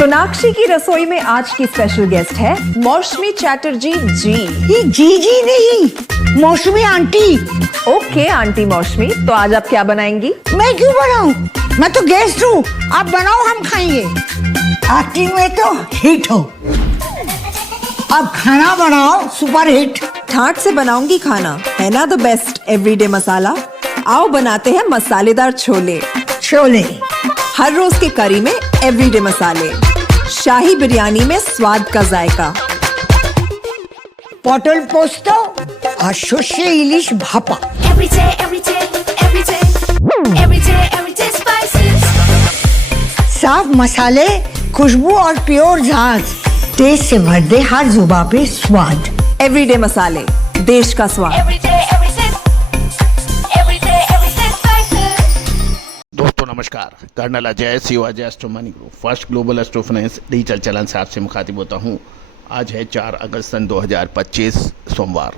सोनाक्षी की रसोई में आज की स्पेशल गेस्ट है मौसमी चैटर्जी जी। ये जी नहीं, मौसमी आंटी। ओके आंटी मौसमी, तो आज आप क्या बनाएंगी? मैं क्यों बनाऊं? मैं तो गेस्ट हूँ, आप बनाओ हम खाएंगे। एक्टिंग में तो हिट हो, अब खाना बनाओ सुपर हिट। ठाट से बनाऊंगी खाना, है ना द बेस्ट एवरीडे मसाला। आओ बनाते हैं मसालेदार छोले। छोले हर रोज के करी में एवरीडे मसाले, शाही बिरयानी में स्वाद का जायका। পটল পোস্ত আর সর্ষে ইলিশ ভাপা। साफ मसाले, खुशबू और प्योर झांझ, टेस्ट से भर दे हर जुबान पे स्वाद। एवरीडे मसाले, देश का स्वाद। दोस्तों नमस्कार, colonel Ajay CO Ajay astro money group first global astro finance digital channel से आपसे मुखातिब होता हूं। आज है 4 अगस्त सन 2025 सोमवार।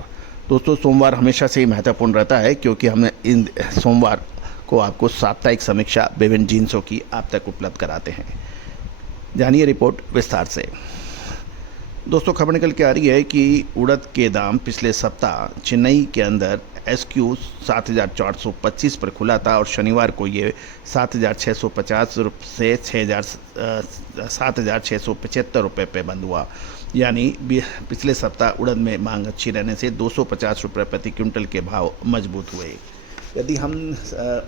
दोस्तों सोमवार हमेशा से ही महत्वपूर्ण रहता है क्योंकि हमने इन सोमवार को आपको साप्ताहिक समीक्षा विभिन्न जिन्सों की आप तक उपलब्ध कराते हैं। जानिए रिपोर्ट विस्तार से। दोस्तों खबर निकल के आ रही है कि उड़द के दाम पिछले सप्ताह चेन्नई के अंदर SQ 7,425 पर खुला था और शनिवार को ये 7,650 से 7,675 रुपये पे बंद हुआ। यानी पिछले सप्ताह उड़द में मांग अच्छी रहने से 250 रुपये प्रति क्विंटल के भाव मजबूत हुए। यदि हम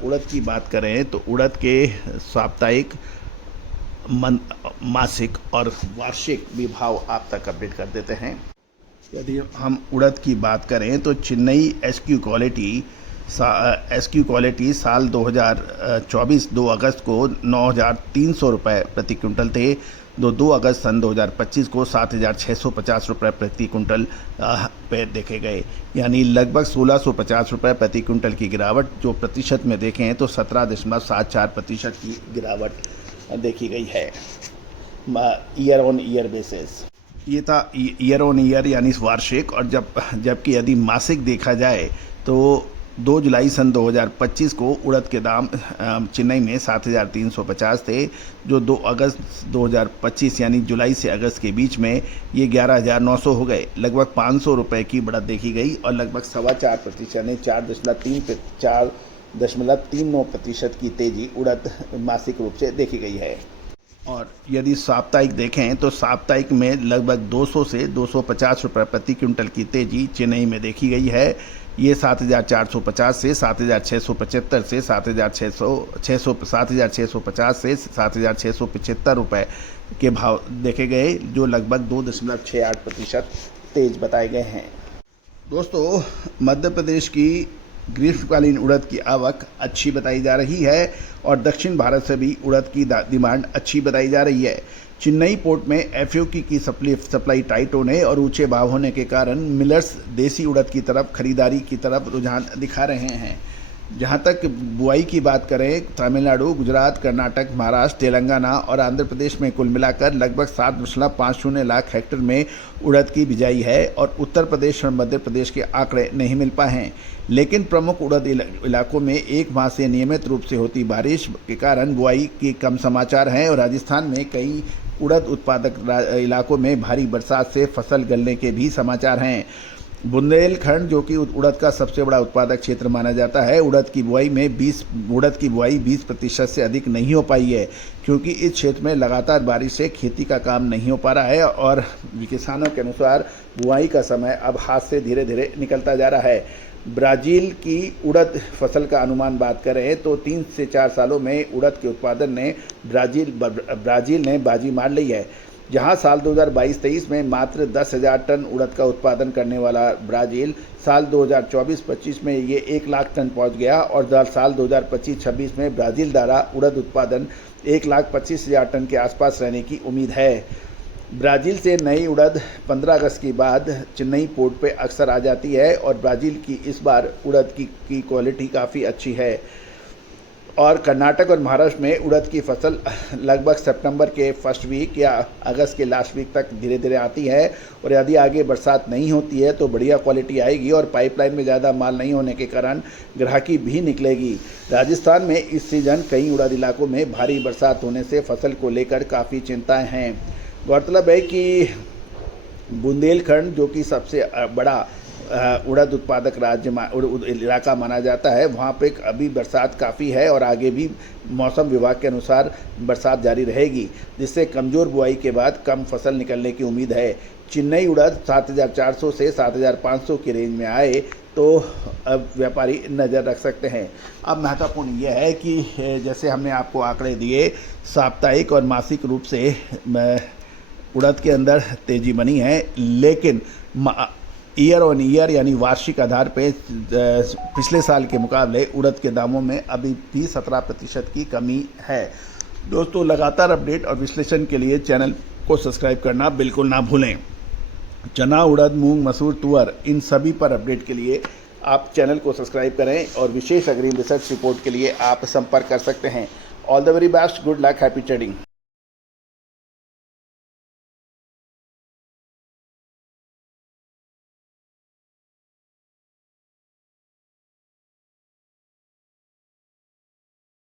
उड़द की बात करें तो उड़द के साप्ताहिक, मासिक और वार्षिक भी भाव आप तक अपडेट कर देते हैं। यदि हम उड़द की बात करें तो चेन्नई SQ क्वालिटी साल 2024 2 अगस्त को 9,300 रुपये प्रति क्विंटल थे। 2 अगस्त सन 2025 को 7,650 रुपये प्रति क्विंटल पे देखे गए, यानी लगभग 1,650 रुपये प्रति क्विंटल की गिरावट। जो प्रतिशत में देखें तो 17.74% की गिरावट देखी गई है ईयर ऑन ईयर बेसिस। ये था ईयर ऑन ईयर यानी वार्षिक। और जबकि यदि मासिक देखा जाए तो 2 जुलाई सन 2025 को उड़द के दाम चेन्नई में 7,350 थे, जो 2 अगस्त 2025 यानी जुलाई से अगस्त के बीच में ये 11,900 हो गए। लगभग 500 रुपये की बढ़त देखी गई और लगभग 4.25% यानी 4.39% की तेज़ी उड़द मासिक रूप से देखी गई है। और यदि साप्ताहिक देखें तो साप्ताहिक में लगभग 200 से 250 रुपये प्रति क्विंटल की तेज़ी चेन्नई में देखी गई है। ये 7,450 से 7,675 से 7,650 से 7,675 रुपये के भाव देखे गए, जो लगभग 2.68% तेज बताए गए हैं। दोस्तों मध्य प्रदेश की ग्रीष्मकालीन उड़द की आवक अच्छी बताई जा रही है और दक्षिण भारत से भी उड़द की डिमांड अच्छी बताई जा रही है। चेन्नई पोर्ट में FOQ की सप्लाई टाइट होने और ऊंचे भाव होने के कारण मिलर्स देसी उड़द की तरफ खरीदारी की तरफ रुझान दिखा रहे हैं। जहां तक बुआई की बात करें, तमिलनाडु, गुजरात, कर्नाटक, महाराष्ट्र, तेलंगाना और आंध्र प्रदेश में कुल मिलाकर लगभग 7.50 लाख हेक्टेयर में उड़द की बिजाई है और उत्तर प्रदेश और मध्य प्रदेश के आंकड़े नहीं मिल पाए हैं। लेकिन प्रमुख उड़द इलाकों में 1 माह से नियमित रूप से होती बारिश के कारण बुआई के कम समाचार हैं और राजस्थान में कई उड़द उत्पादक इलाकों में भारी बरसात से फसल गलने के भी समाचार हैं। बुंदेलखंड, जो कि उड़द का सबसे बड़ा उत्पादक क्षेत्र माना जाता है, उड़द की बुआई 20% से अधिक नहीं हो पाई है क्योंकि इस क्षेत्र में लगातार बारिश से खेती का काम नहीं हो पा रहा है और किसानों के अनुसार बुआई का समय अब हाथ से धीरे धीरे निकलता जा रहा है। ब्राज़ील की उड़द फसल का अनुमान बात करें तो 3 से 4 सालों में उड़द के उत्पादन ने ब्राज़ील ने बाजी मार ली है। जहां साल 2022-23 में मात्र 10,000 टन उड़द का उत्पादन करने वाला ब्राज़ील साल 2024-25 में ये 1 लाख टन पहुंच गया और साल 2025-26 में ब्राज़ील द्वारा उड़द उत्पादन 1,25,000 टन के आसपास रहने की उम्मीद है। ब्राज़ील से नई उड़द 15 अगस्त के बाद चेन्नई पोर्ट पे अक्सर आ जाती है और ब्राज़ील की इस बार उड़द की क्वालिटी काफ़ी अच्छी है और कर्नाटक और महाराष्ट्र में उड़द की फसल लगभग सितंबर के फर्स्ट वीक या अगस्त के लास्ट वीक तक धीरे धीरे आती है। और यदि आगे बरसात नहीं होती है तो बढ़िया क्वालिटी आएगी और पाइपलाइन में ज़्यादा माल नहीं होने के कारण ग्राहकी भी निकलेगी। राजस्थान में इस सीज़न कई उड़द इलाकों में भारी बरसात होने से फसल को लेकर काफ़ी चिंताएँ हैं। गौरतलब है कि बुंदेलखंड जो कि सबसे बड़ा उड़द उत्पादक राज्य इलाका माना जाता है, वहाँ पे अभी बरसात काफ़ी है और आगे भी मौसम विभाग के अनुसार बरसात जारी रहेगी, जिससे कमज़ोर बुआई के बाद कम फसल निकलने की उम्मीद है। चेन्नई उड़द 7,400 से 7,500 की रेंज में आए तो अब व्यापारी नज़र रख सकते हैं। अब महत्वपूर्ण यह है कि जैसे हमने आपको आंकड़े दिए, साप्ताहिक और मासिक रूप से उड़द के अंदर तेज़ी बनी है, लेकिन ईयर ऑन ईयर यानी वार्षिक आधार पे पिछले साल के मुकाबले उड़द के दामों में अभी भी 17% की कमी है। दोस्तों, लगातार अपडेट और विश्लेषण के लिए चैनल को सब्सक्राइब करना बिल्कुल ना भूलें। चना, उड़द, मूंग, मसूर, तुअर, इन सभी पर अपडेट के लिए आप चैनल को सब्सक्राइब करें और विशेष अग्रिम रिसर्च रिपोर्ट के लिए आप संपर्क कर सकते हैं। All the very best, good luck, happy trading.